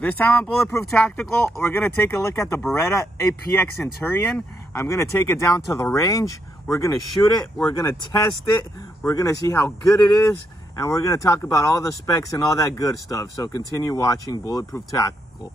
This time on Bulletproof Tactical, we're gonna take a look at the Beretta APX Centurion. I'm gonna take it down to the range. We're gonna shoot it, we're gonna test it, we're gonna see how good it is, and we're gonna talk about all the specs and all that good stuff. So continue watching Bulletproof Tactical.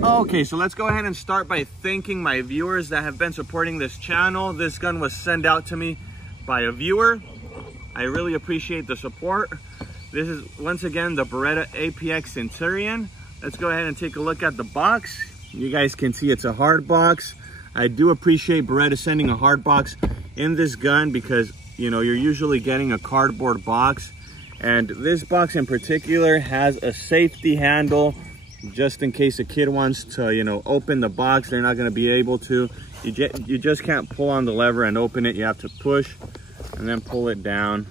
Okay, so let's go ahead and start by thanking my viewers that have been supporting this channel. This gun was sent out to me by a viewer. I really appreciate the support. This is, once again, the Beretta APX Centurion. Let's go ahead and take a look at the box. You guys can see it's a hard box. I do appreciate Beretta sending a hard box in this gun because, you know, you're usually getting a cardboard box. And this box in particular has a safety handle just in case a kid wants to, you know, open the box. They're not going to be able to. You just can't pull on the lever and open it. You have to push and then pull it down.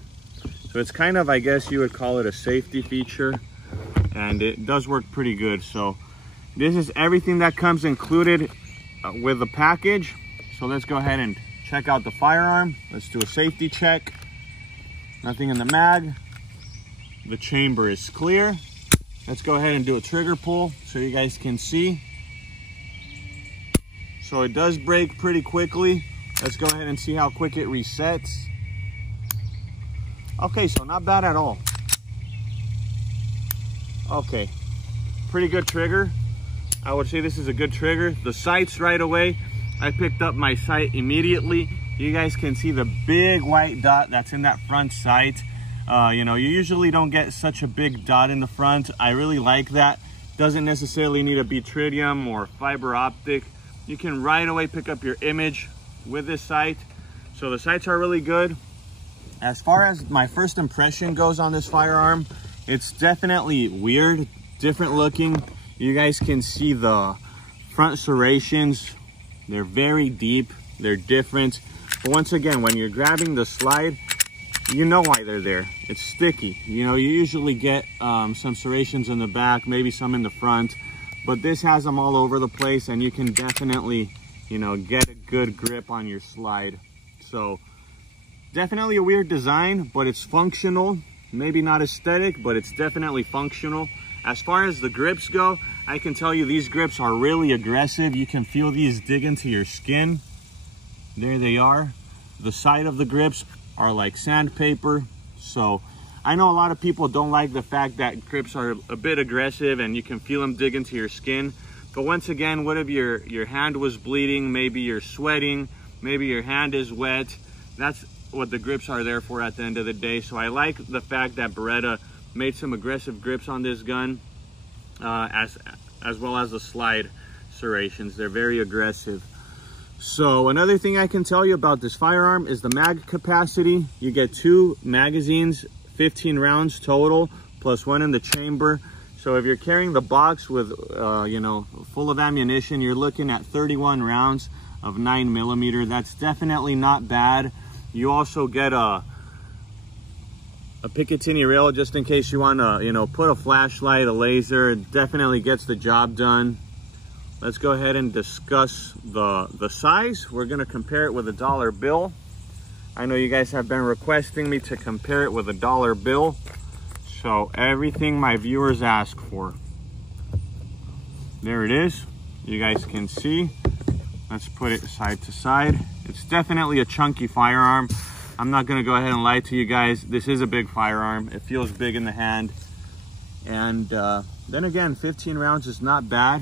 So it's kind of, I guess you would call it a safety feature, and it does work pretty good. So this is everything that comes included with the package. So let's go ahead and check out the firearm. Let's do a safety check. Nothing in the mag. The chamber is clear. Let's go ahead and do a trigger pull so you guys can see. So it does break pretty quickly. Let's go ahead and see how quick it resets. Okay, so not bad at all. Okay, pretty good trigger. I would say this is a good trigger. The sights right away, I picked up my sight immediately. You guys can see the big white dot that's in that front sight. You know, you usually don't get such a big dot in the front. I really like that. Doesn't necessarily need a be tritium or fiber optic. You can right away pick up your image with this sight. So the sights are really good. As far as my first impression goes on this firearm, it's definitely weird, different looking. You guys can see the front serrations. They're very deep, they're different. But once again, when you're grabbing the slide, you know why they're there. It's sticky. You know, you usually get some serrations in the back, maybe some in the front, but this has them all over the place, and you can definitely, you know, get a good grip on your slide. So definitely a weird design, but it's functional. Maybe not aesthetic, but it's definitely functional. As far as the grips go, I can tell you these grips are really aggressive. You can feel these dig into your skin. There they are. The side of the grips are like sandpaper. So I know a lot of people don't like the fact that grips are a bit aggressive and you can feel them dig into your skin. But once again, what if your hand was bleeding, maybe you're sweating, maybe your hand is wet? That's what the grips are there for at the end of the day. So I like the fact that Beretta made some aggressive grips on this gun, as well as the slide serrations. They're very aggressive. So another thing I can tell you about this firearm is the mag capacity. You get 2 magazines, 15 rounds total, plus 1 in the chamber. So if you're carrying the box with, you know, full of ammunition, you're looking at 31 rounds of 9mm. That's definitely not bad. You also get a Picatinny rail just in case you want to, you know, put a flashlight, a laser. It definitely gets the job done. Let's go ahead and discuss the size. We're gonna compare it with a dollar bill. I know you guys have been requesting me to compare it with a dollar bill. So everything my viewers ask for. There it is. You guys can see. Let's put it side to side. It's definitely a chunky firearm. I'm not gonna go ahead and lie to you guys. This is a big firearm. It feels big in the hand. And then again, 15 rounds is not bad.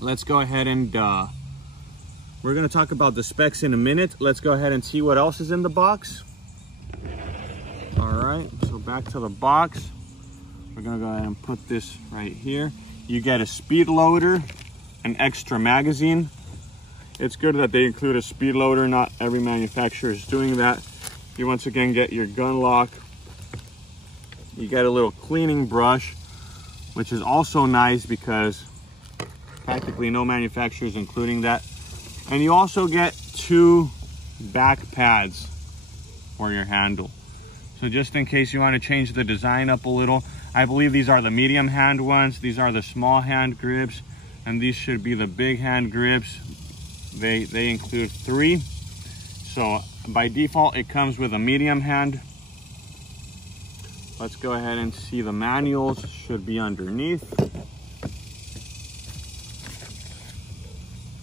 Let's go ahead and we're going to talk about the specs in a minute. Let's go ahead and see what else is in the box. All right, so back to the box. We're going to go ahead and put this right here. You get a speed loader, an extra magazine. It's good that they include a speed loader. Not every manufacturer is doing that. You once again get your gun lock. You get a little cleaning brush, which is also nice because practically no manufacturer is including that. And you also get 2 back pads for your handle. So just in case you want to change the design up a little, I believe these are the medium hand ones. These are the small hand grips, and these should be the big hand grips. They include 3. So by default, it comes with a medium hand. Let's go ahead and see the manuals. Should be underneath.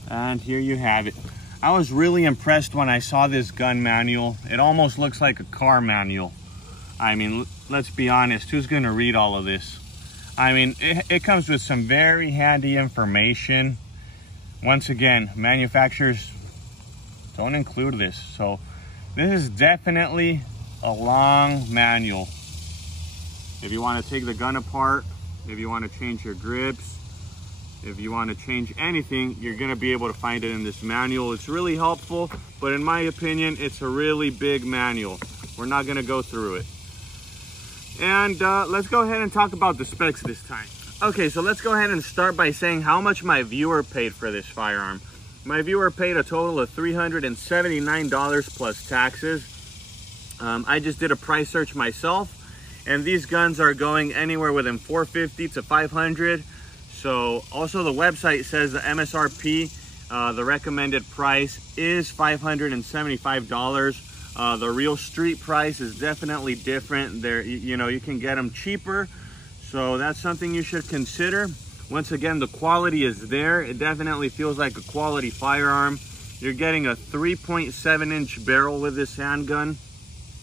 And here you have it. I was really impressed when I saw this gun manual. It almost looks like a car manual. I mean, let's be honest, who's gonna read all of this? I mean, it comes with some very handy information. Once again, manufacturers don't include this. So this is definitely a long manual. If you want to take the gun apart, if you want to change your grips, if you want to change anything, you're going to be able to find it in this manual. It's really helpful, but in my opinion, it's a really big manual. We're not going to go through it. And let's go ahead and talk about the specs this time. Okay, so let's go ahead and start by saying how much my viewer paid for this firearm. My viewer paid a total of $379 plus taxes. I just did a price search myself, and these guns are going anywhere within $450 to $500. So also the website says the MSRP, the recommended price is $575. The real street price is definitely different. There, you know, you can get them cheaper. So that's something you should consider. Once again, the quality is there. It definitely feels like a quality firearm. You're getting a 3.7-inch barrel with this handgun.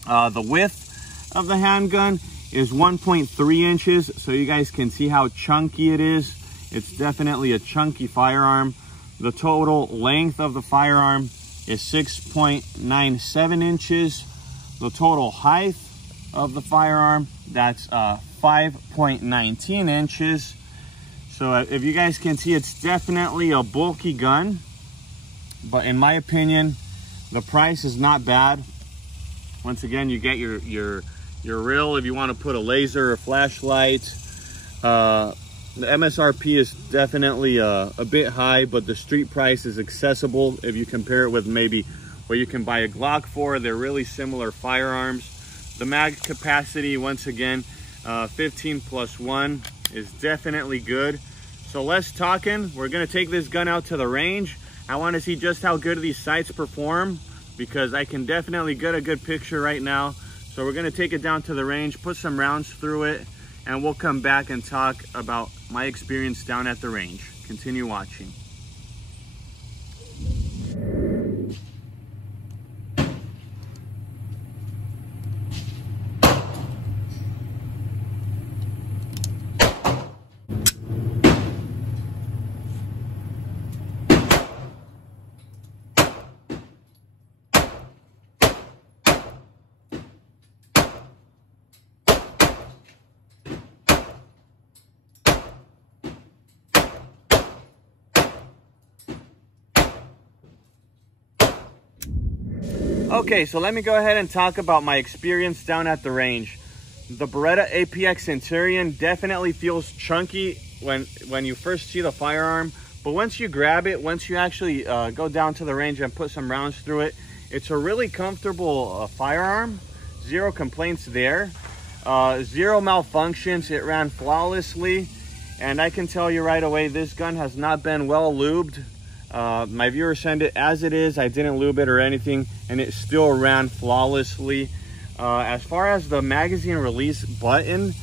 The width of the handgun is 1.3 inches, so you guys can see how chunky it is. It's definitely a chunky firearm. The total length of the firearm is 6.97 inches. The total height of the firearm, that's 5.19 inches. So if you guys can see, it's definitely a bulky gun, but in my opinion, the price is not bad. Once again, you get your reel if you want to put a laser or flashlight. The MSRP is definitely a bit high, but the street price is accessible if you compare it with maybe what you can buy a Glock for. They're really similar firearms. The mag capacity, once again, 15 plus 1 is definitely good. So less talking, we're gonna take this gun out to the range. I wanna see just how good these sights perform, because I can definitely get a good picture right now. So we're gonna take it down to the range, put some rounds through it, and we'll come back and talk about my experience down at the range. Continue watching. Okay, so let me go ahead and talk about my experience down at the range. The Beretta APX Centurion definitely feels chunky when you first see the firearm, but once you grab it, once you actually go down to the range and put some rounds through it, it's a really comfortable firearm. Zero complaints there. Zero malfunctions. It ran flawlessly, and I can tell you right away, this gun has not been well lubed. My viewer sent it as it is. I didn't lube it or anything, and it still ran flawlessly. As far as the magazine release button,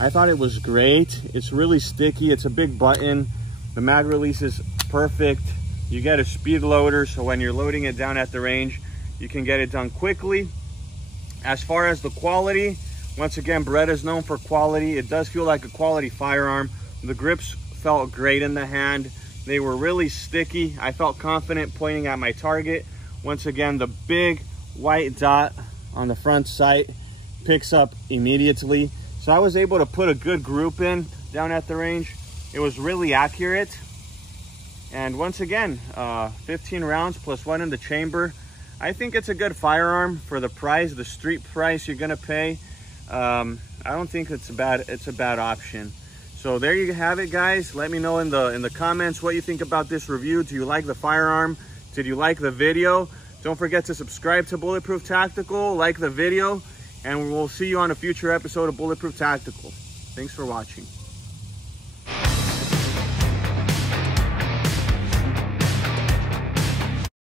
I thought it was great. It's really sticky. It's a big button. The mag release is perfect. You get a speed loader, so when you're loading it down at the range, you can get it done quickly. As far as the quality, once again, Beretta is known for quality. It does feel like a quality firearm. The grips felt great in the hand. They were really sticky. I felt confident pointing at my target. Once again, the big white dot on the front sight picks up immediately. So I was able to put a good group in down at the range. It was really accurate. And once again, 15 rounds plus 1 in the chamber. I think it's a good firearm for the price, the street price you're gonna pay. I don't think it's a bad option. So there you have it, guys. Let me know in the comments what you think about this review. Do you like the firearm? Did you like the video? Don't forget to subscribe to Bulletproof Tactical, like the video, and we'll see you on a future episode of Bulletproof Tactical. Thanks for watching.